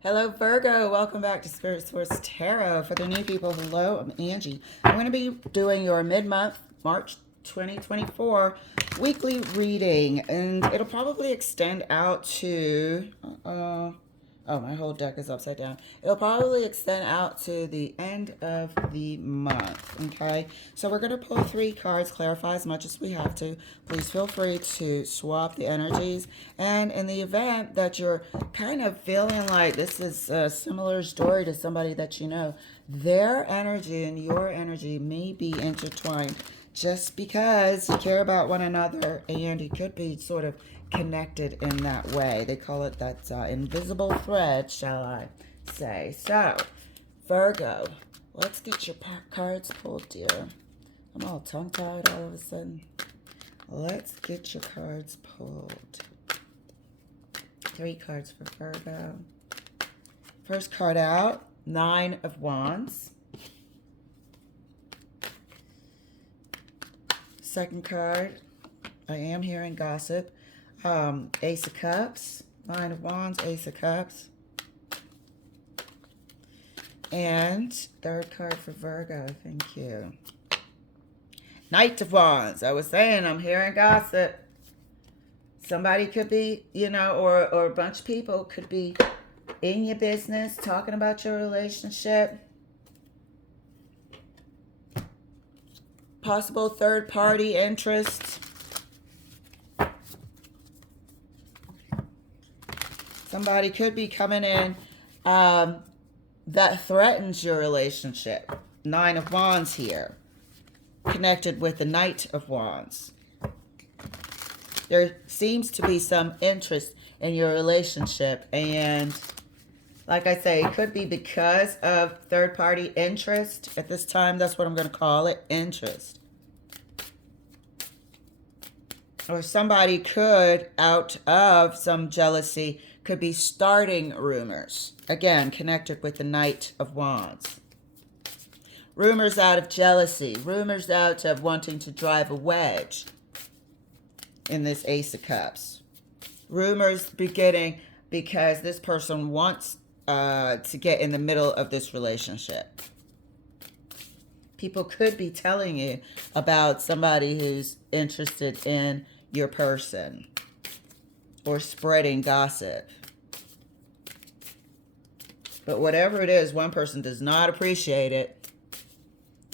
Hello, Virgo. Welcome back to Spirit Source Tarot. For the new people, hello, I'm Angie. I'm going to be doing your mid-month, March 2024 weekly reading, and it'll probably extend out to, oh, my whole deck is upside down. It'll probably extend out to the end of the month, okay? So we're going to pull three cards, clarify as much as we have to. Please feel free to swap the energies. And in the event that you're kind of feeling like this is a similar story to somebody that you know, their energy and your energy may be intertwined just because you care about one another and you could be sort of connected in that way. They call it that invisible thread, shall I say. So, Virgo, let's get your cards pulled, dear. I'm all tongue-tied all of a sudden. Let's get your cards pulled. Three cards for Virgo. First card out, Nine of Wands. Second card, I am hearing gossip. Ace of Cups, Nine of Wands, Ace of Cups. And third card for Virgo, thank you. Knight of Wands. I was saying I'm hearing gossip. Somebody could be, or a bunch of people could be in your business talking about your relationship. Possible third party interest. Somebody could be coming in that threatens your relationship. Nine of Wands here. Connected with the Knight of Wands. There seems to be some interest in your relationship. And like I say, it could be because of third-party interest. At this time, that's what I'm going to call it, interest. Or somebody could, out of some jealousy, could be starting rumors. Again, connected with the Knight of Wands. Rumors out of jealousy. Rumors out of wanting to drive a wedge in this Ace of Cups. Rumors beginning because this person wants to get in the middle of this relationship. People could be telling you about somebody who's interested in your person or spreading gossip. But whatever it is, one person does not appreciate it.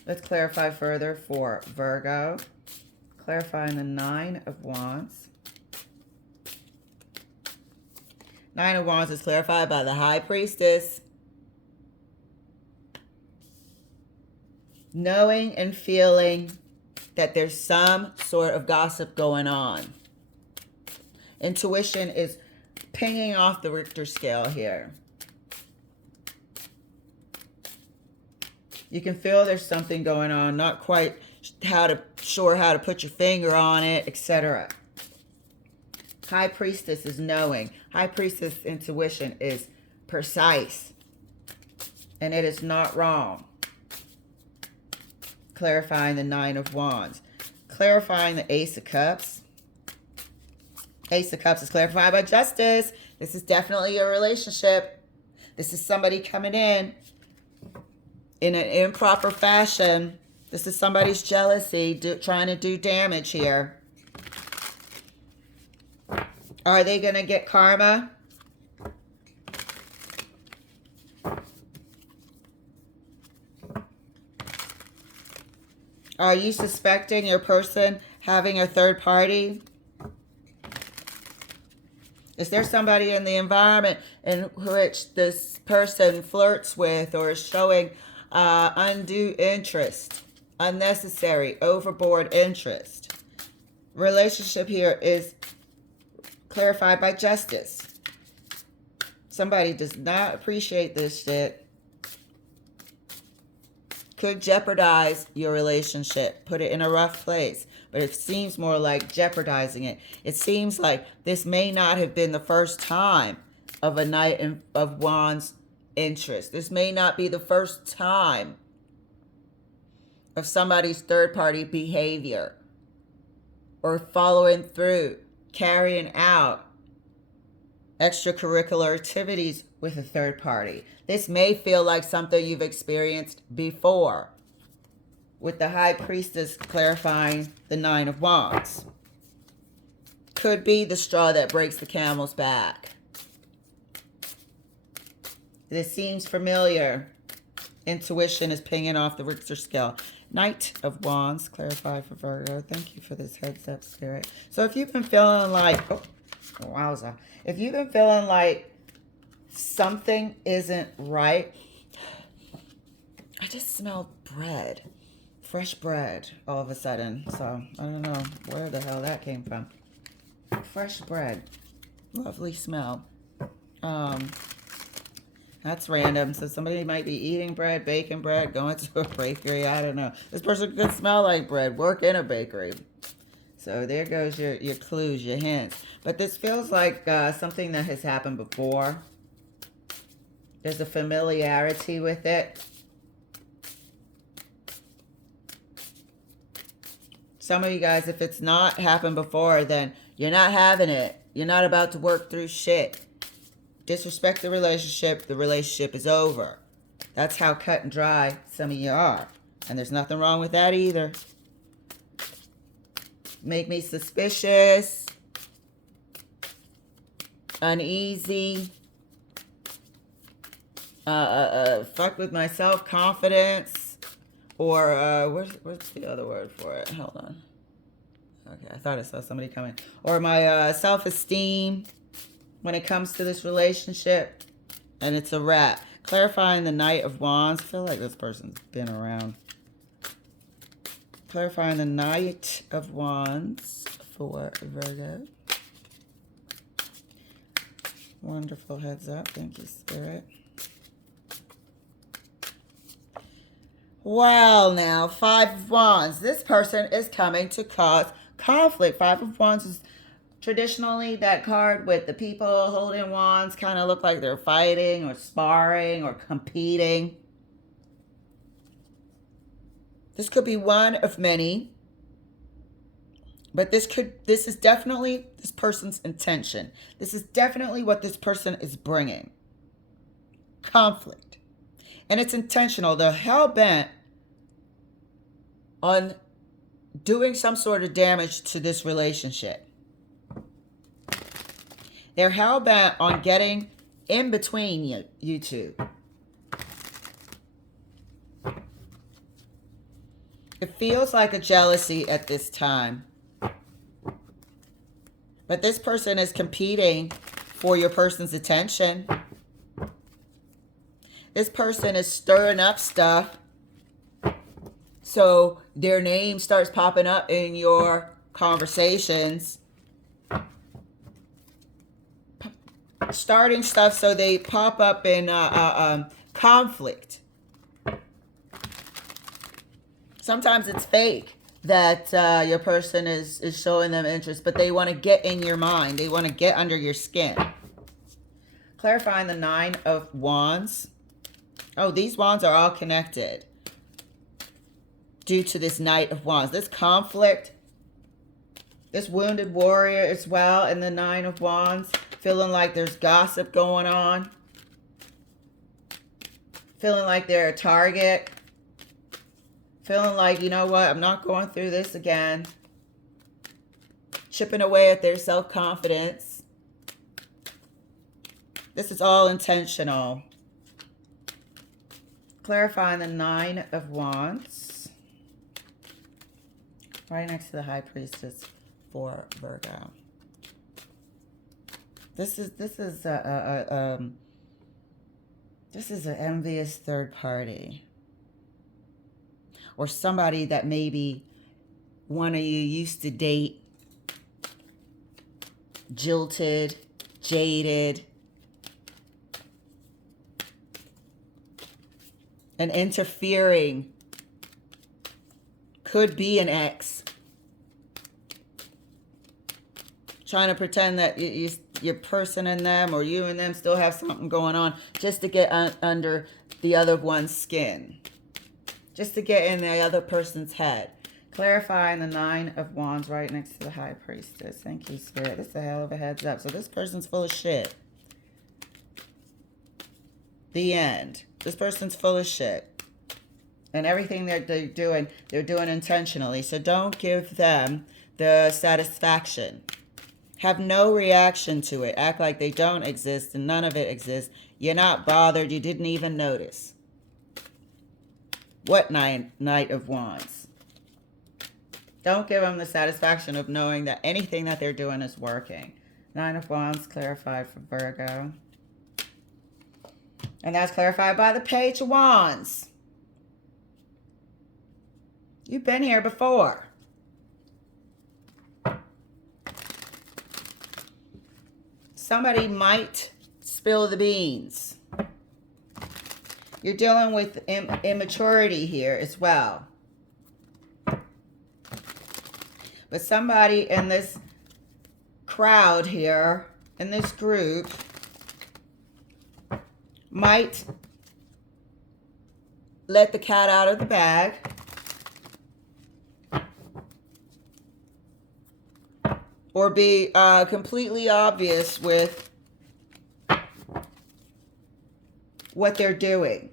Let's clarify further for Virgo. Clarifying the Nine of Wands. Nine of Wands is clarified by the High Priestess. Knowing and feeling that there's some sort of gossip going on. Intuition is pinging off the Richter scale here. You can feel there's something going on, not quite sure how to put your finger on it, etc. High Priestess is knowing. High Priestess intuition is precise. And it is not wrong. Clarifying the Nine of Wands. Clarifying the Ace of Cups. Ace of Cups is clarified by justice. This is definitely a relationship. This is somebody coming in an improper fashion. This is somebody's jealousy trying to do damage here. Are they going to get karma? Are you suspecting your person having a third party? Is there somebody in the environment in which this person flirts with or is showing undue interest, unnecessary, overboard interest? Relationship here is clarified by justice. Somebody does not appreciate this shit. Could jeopardize your relationship, put it in a rough place, but it seems more like jeopardizing it. It seems like this may not have been the first time of a Knight of Wands interest. This may not be the first time of somebody's third-party behavior or following through, carrying out extracurricular activities with a third party. This may feel like something you've experienced before, with the High Priestess clarifying the Nine of Wands. Could be the straw that breaks the camel's back. This seems familiar. Intuition is pinging off the Richter scale. Knight of Wands, clarify for Virgo. Thank you for this heads up, Spirit. So if you've been feeling like, oh, wowza. If you've been feeling like something isn't right, I just smelled bread. Fresh bread all of a sudden. So I don't know where the hell that came from. Fresh bread. Lovely smell. That's random. So somebody might be eating bread, baking bread, going to a bakery. I don't know. This person could smell like bread, work in a bakery. So there goes your clues, your hints. But this feels like something that has happened before. There's a familiarity with it. Some of you guys, if it's not happened before, then you're not having it. You're not about to work through shit. Disrespect the relationship is over. That's how cut and dry some of you are. And there's nothing wrong with that either. Make me suspicious, uneasy, fuck with my self-confidence, or what's the other word for it? Hold on. Okay, I thought I saw somebody coming. Or my self-esteem when it comes to this relationship, and it's a wrap. Clarifying the Knight of Wands. I feel like this person's been around. Clarifying the Knight of Wands for Virgo. Wonderful heads up. Thank you, Spirit. Well, now, Five of Wands. This person is coming to cause conflict. Five of Wands is traditionally that card with the people holding wands kind of look like they're fighting or sparring or competing. This could be one of many, but this is definitely this person's intention. This is definitely what this person is bringing. Conflict. And it's intentional. They're hell-bent on doing some sort of damage to this relationship. They're hell-bent on getting in between you two. It feels like a jealousy at this time. But this person is competing for your person's attention. This person is stirring up stuff, so their name starts popping up in your conversations. Starting stuff so they pop up in conflict. Sometimes it's fake that your person is showing them interest, but they want to get in your mind. They want to get under your skin. Clarifying the Nine of Wands. Oh, these wands are all connected due to this Knight of Wands. This conflict, this wounded warrior as well in the Nine of Wands. Feeling like there's gossip going on. Feeling like they're a target. Feeling like, you know what, I'm not going through this again. Chipping away at their self-confidence. This is all intentional. Clarifying the Nine of Wands. Right next to the High Priestess for Virgo. This is an envious third party, or somebody that maybe one of you used to date, jilted, jaded, and interfering. Could be an ex. Trying to pretend that your person and them, or you and them, still have something going on, just to get under the other one's skin. Just to get in the other person's head. Clarifying the Nine of Wands right next to the High Priestess. Thank you, Spirit. This is a hell of a heads up. So this person's full of shit. The end. This person's full of shit. And everything that they're doing intentionally. So don't give them the satisfaction. Have no reaction to it. Act like they don't exist and none of it exists. You're not bothered. You didn't even notice. What Knight of Wands? Don't give them the satisfaction of knowing that anything that they're doing is working. Nine of Wands clarified for Virgo. And that's clarified by the Page of Wands. You've been here before. Somebody might spill the beans. You're dealing with immaturity here as well. But somebody in this crowd here, in this group, might let the cat out of the bag. Or be completely obvious with what they're doing.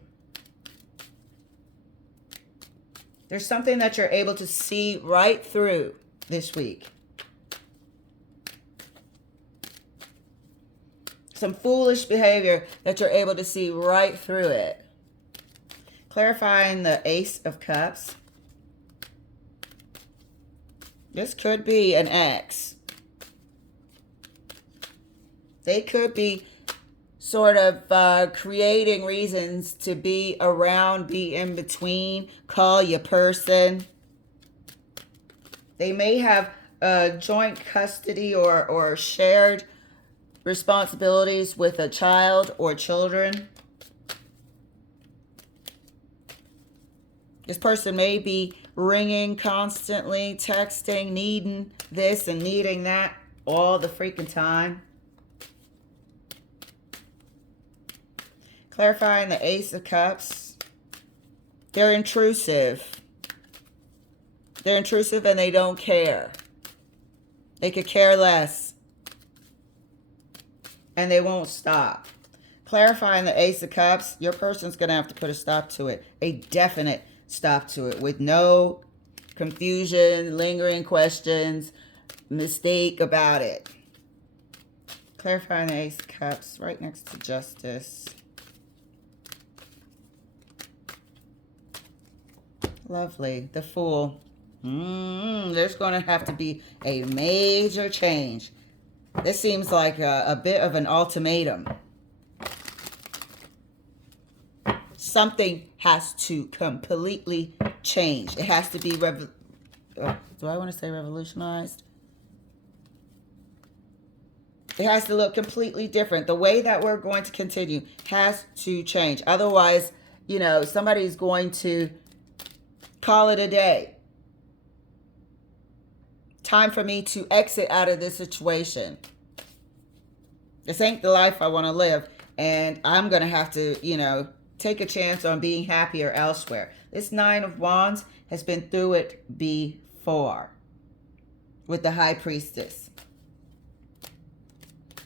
There's something that you're able to see right through this week. Some foolish behavior that you're able to see right through it. Clarifying the Ace of Cups. This could be an ex. They could be sort of creating reasons to be around, be in between, call you person. They may have joint custody or shared responsibilities with a child or children. This person may be ringing constantly, texting, needing this and needing that all the freaking time. Clarifying the Ace of Cups. They're intrusive. They're intrusive and they don't care. They could care less. And they won't stop. Clarifying the Ace of Cups. Your person's going to have to put a stop to it. A definite stop to it. With no confusion, lingering questions, mistake about it. Clarifying the Ace of Cups. Right next to Justice. Lovely. The Fool. There's going to have to be a major change. This seems like a bit of an ultimatum. Something has to completely change. It has to be do I want to say revolutionized? It has to look completely different. The way that we're going to continue has to change. Otherwise, you know, somebody's going to call it a day. Time for me to exit out of this situation. This ain't the life I want to live. And I'm going to have to, you know, take a chance on being happier elsewhere. This Nine of Wands has been through it before. With the High Priestess.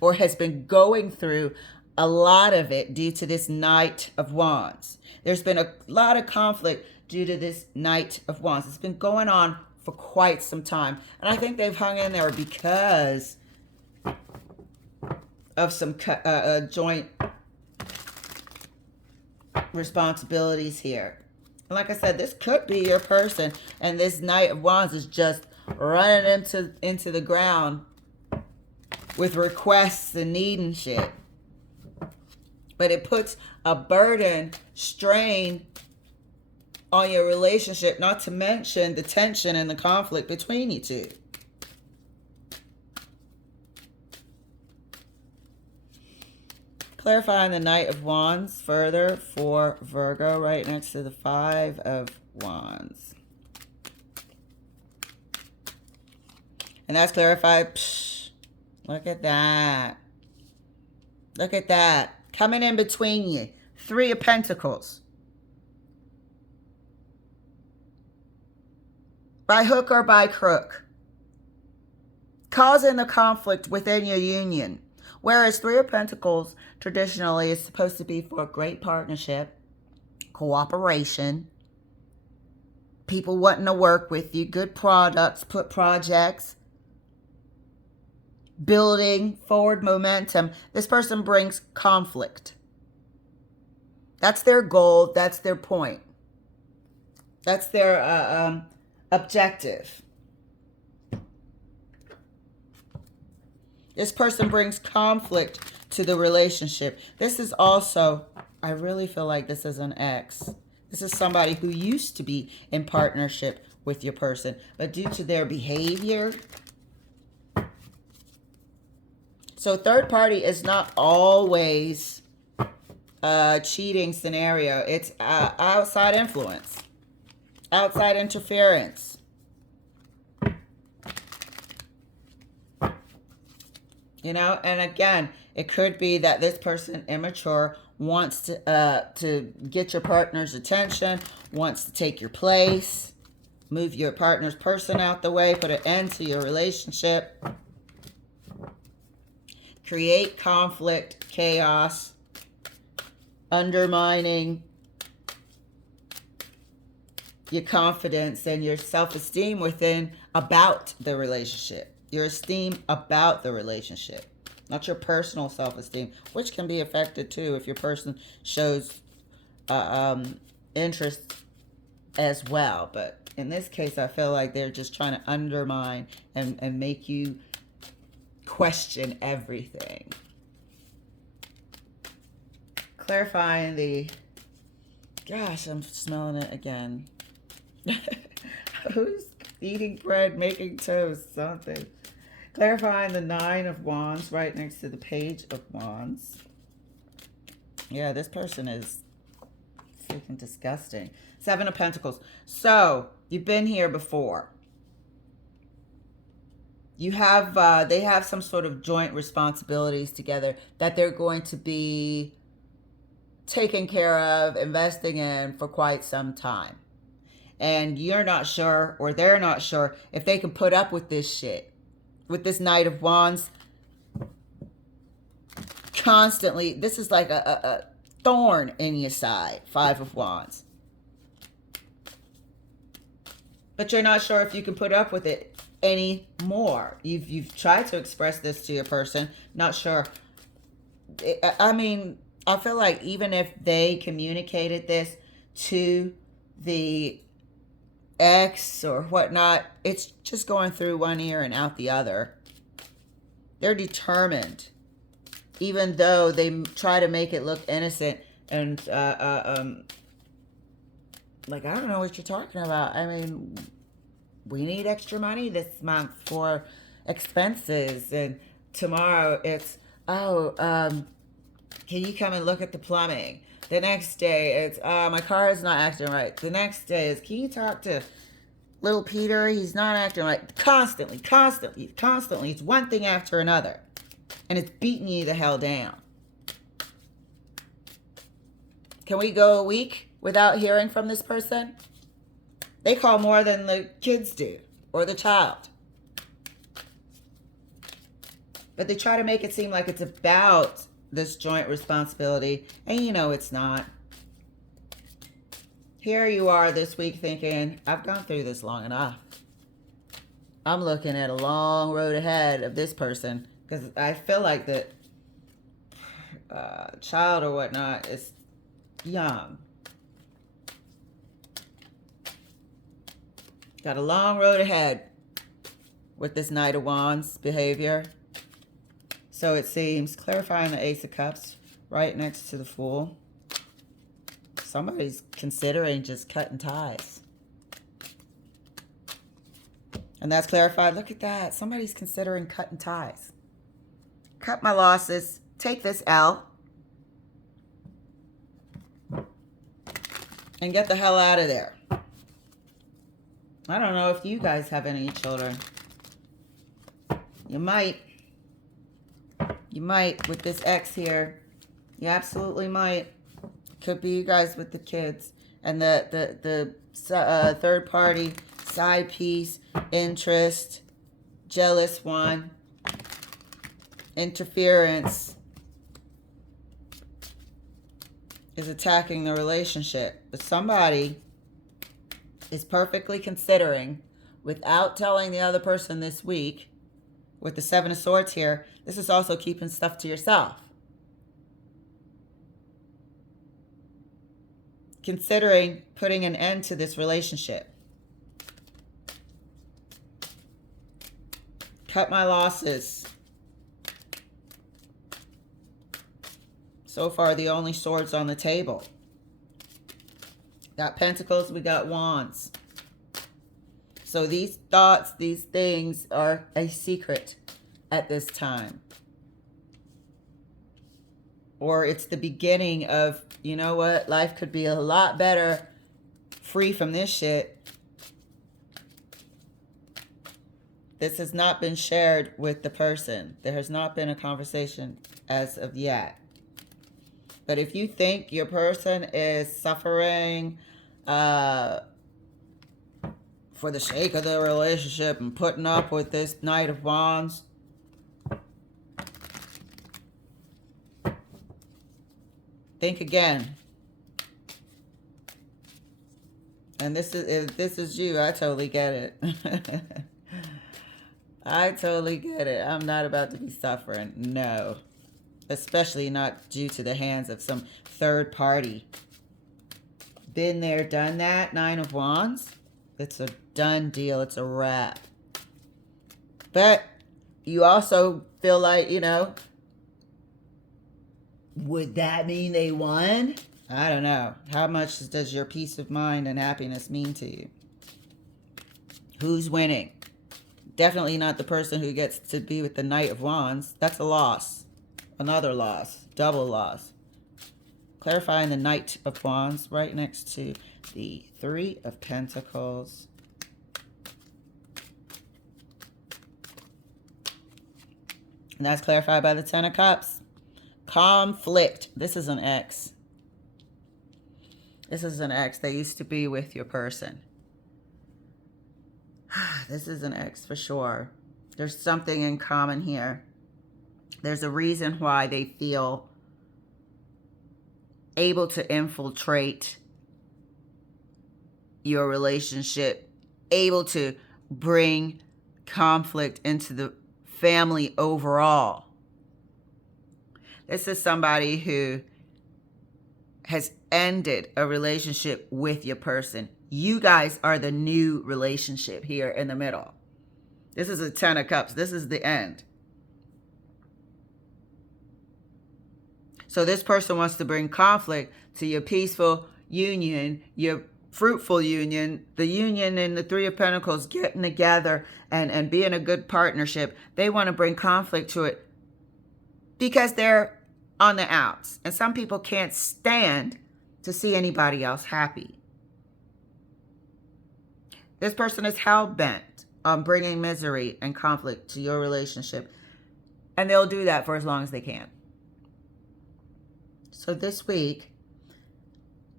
Or has been going through a lot of it due to this Knight of Wands. There's been a lot of conflict due to this Knight of Wands. It's been going on for quite some time. And I think they've hung in there because of some joint responsibilities here. And like I said, this could be your person. And this Knight of Wands is just running into the ground with requests and needing shit. But it puts a burden, strain on your relationship, not to mention the tension and the conflict between you two. Clarifying the Knight of Wands further for Virgo, right next to the Five of Wands. And that's clarified. Psh, look at that. Look at that. Coming in between you. Three of Pentacles. By hook or by crook. Causing the conflict within your union. Whereas Three of Pentacles traditionally is supposed to be for a great partnership, cooperation, people wanting to work with you, good products, put projects, building forward momentum. This person brings conflict. That's their goal. That's their point. That's their objective. This person brings conflict to the relationship. This is also, I really feel like this is an ex. This is somebody who used to be in partnership with your person, but due to their behavior. So third party is not always a cheating scenario. It's outside influence, outside interference. You know, and again, it could be that this person, immature, wants to get your partner's attention, wants to take your place, move your partner's person out the way, put an end to your relationship, create conflict, chaos, undermining your confidence and your self-esteem within about the relationship. Your esteem about the relationship, not your personal self-esteem, which can be affected too if your person shows interest as well. But in this case, I feel like they're just trying to undermine and make you question everything. Clarifying the, gosh, I'm smelling it again. Who's eating bread, making toast, something. Clarifying the 9 of Wands right next to the Page of Wands. Yeah, this person is freaking disgusting. 7 of Pentacles. So, you've been here before. You have, they have some sort of joint responsibilities together that they're going to be taking care of, investing in for quite some time. And you're not sure, or they're not sure, if they can put up with this shit. With this Knight of Wands, constantly, this is like a thorn in your side. 5 of Wands. But you're not sure if you can put up with it anymore. You've tried to express this to your person. Not sure. I mean, I feel like even if they communicated this to the ex or whatnot, it's just going through one ear and out the other. They're determined, even though they try to make it look innocent and like, I don't know what you're talking about. I mean, we need extra money this month for expenses, and tomorrow it's, can you come and look at the plumbing? The next day, it's, my car is not acting right. The next day is, can you talk to little Peter? He's not acting right. Constantly. It's one thing after another. And it's beating you the hell down. Can we go a week without hearing from this person? They call more than the kids do, or the child. But they try to make it seem like it's about this joint responsibility, and you know it's not. Here you are this week thinking, I've gone through this long enough. I'm looking at a long road ahead of this person, because I feel like that child or whatnot is young. Got a long road ahead with this Knight of Wands behavior. So it seems, clarifying the Ace of Cups right next to the Fool. Somebody's considering just cutting ties. And that's clarified. Look at that. Somebody's considering cutting ties. Cut my losses. Take this L. And get the hell out of there. I don't know if you guys have any children. You might. You might with this X here. You absolutely might. Could be you guys with the kids. And the third party, side piece, interest, jealous one, interference. is attacking the relationship. But somebody is perfectly considering, without telling the other person this week, with the Seven of Swords here, this is also keeping stuff to yourself. Considering putting an end to this relationship. Cut my losses. So far, the only swords on the table. Got pentacles, we got wands. So these thoughts, these things are a secret at this time. Or it's the beginning of, you know what, life could be a lot better free from this shit. This has not been shared with the person. There has not been a conversation as of yet. But if you think your person is suffering for the sake of the relationship and putting up with this Knight of Wands, think again. And if this is you, I totally get it. I totally get it. I'm not about to be suffering. No. Especially not due to the hands of some third party. Been there, done that. Nine of Wands. It's a done deal. It's a wrap. But you also feel like, you know, would that mean they won? I don't know. How much does your peace of mind and happiness mean to you? Who's winning? Definitely not the person who gets to be with the Knight of Wands. That's a loss. Another loss. Double loss. Clarifying the Knight of Wands right next to the Three of Pentacles. And that's clarified by the Ten of Cups. Conflict. This is an ex. This is an ex that used to be with your person. This is an ex for sure. There's something in common here. There's a reason why they feel able to infiltrate your relationship, able to bring conflict into the family overall. This is somebody who has ended a relationship with your person. You guys are the new relationship here in the middle. This is a Ten of Cups. This is the end. So this person wants to bring conflict to your peaceful union, your fruitful union, the union in the Three of Pentacles, getting together and being a good partnership. They want to bring conflict to it because they're on the outs. And some people can't stand to see anybody else happy. This person is hell-bent on bringing misery and conflict to your relationship. And they'll do that for as long as they can. So this week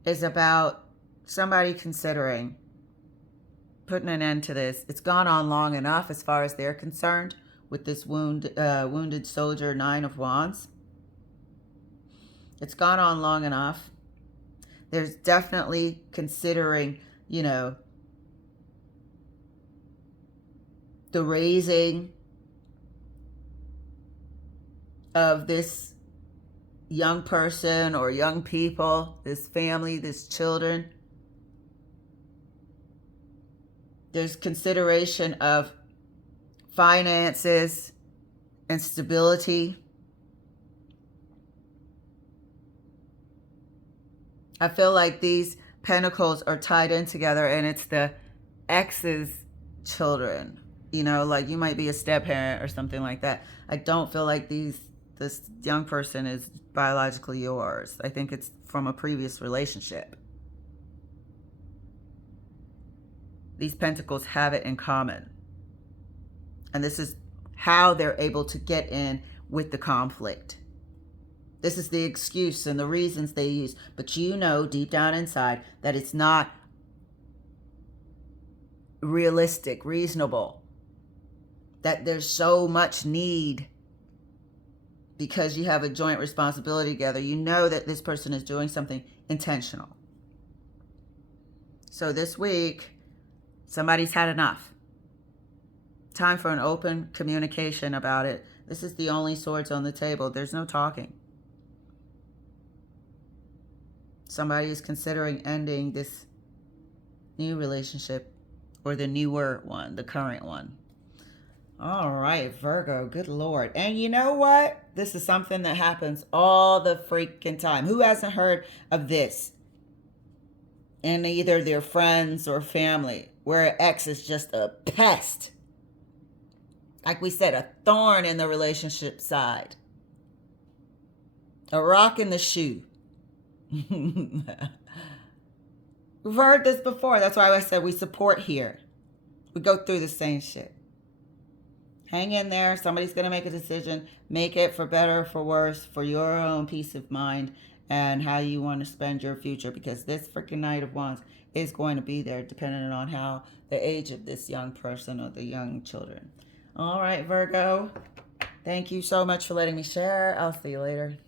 is about somebody considering putting an end to this. It's gone on long enough as far as they're concerned with this wounded soldier, Nine of Wands. It's gone on long enough. There's definitely considering, you know, the raising of this young person or young people, this family, this children. There's consideration of finances and stability. I feel like these pentacles are tied in together, and it's the ex's children. You know, like you might be a step-parent or something like that. I don't feel like this young person is biologically yours. I think it's from a previous relationship. These pentacles have it in common. And this is how they're able to get in with the conflict. This is the excuse and the reasons they use. But you know deep down inside that it's not realistic, reasonable. That there's so much need because you have a joint responsibility together. You know that this person is doing something intentional. So this week, somebody's had enough. Time for an open communication about it. This is the only swords on the table. There's no talking. Somebody is considering ending this new relationship, or the newer one, the current one. All right, Virgo, good Lord. And you know what? This is something that happens all the freaking time. Who hasn't heard of this in either their friends or family, where an ex is just a pest? Like we said, a thorn in the relationship side, a rock in the shoe. We've heard this before. That's why I said we support here. We go through the same shit. Hang in there. Somebody's going to make a decision. Make it for better, for worse, for your own peace of mind and how you want to spend your future. Because this freaking Knight of Wands is going to be there depending on how the age of this young person or the young children. All right, Virgo. Thank you so much for letting me share. I'll see you later.